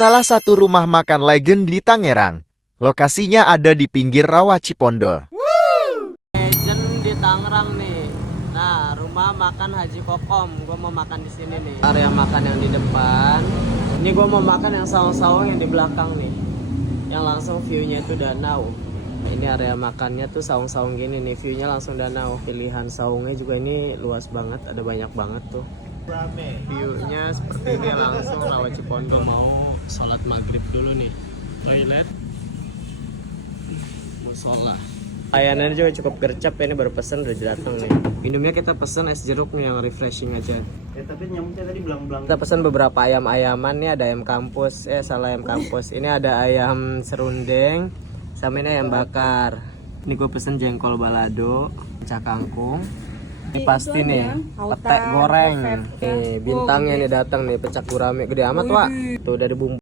salah satu rumah makan legend di Tangerang. Lokasinya ada di pinggir Rawa Cipondo. Legend di Tangerang nih. Nah, rumah makan Haji Kokom. Gue mau makan di sini nih. Area makan yang di depan. Ini gue mau makan yang saung-saung yang di belakang nih. Yang langsung view-nya itu danau. Ini area makannya tuh saung-saung gini nih, view-nya langsung danau. Pilihan saungnya juga ini luas banget, ada banyak banget tuh. View-nya seperti ini langsung Rawa Cipondo. Mau sholat maghrib dulu nih. Toilet, musola. Layanannya juga cukup gercep ya, ini baru pesen udah datang nih. Minumnya kita pesen es jeruk nih yang refreshing aja. Tapi nyamuknya tadi belang-belang. Kita pesen beberapa ayam-ayaman nih, ada ayam kampus, salah ayam kampus. Ini ada ayam serundeng, sama ini ayam bakar. Ini gue pesen jengkol balado, pecah kangkung. Ini pasti nih, petek goreng. Nih bintangnya nih datang nih, pecak gurame gede amat, Wak. Tuh dari bumbu.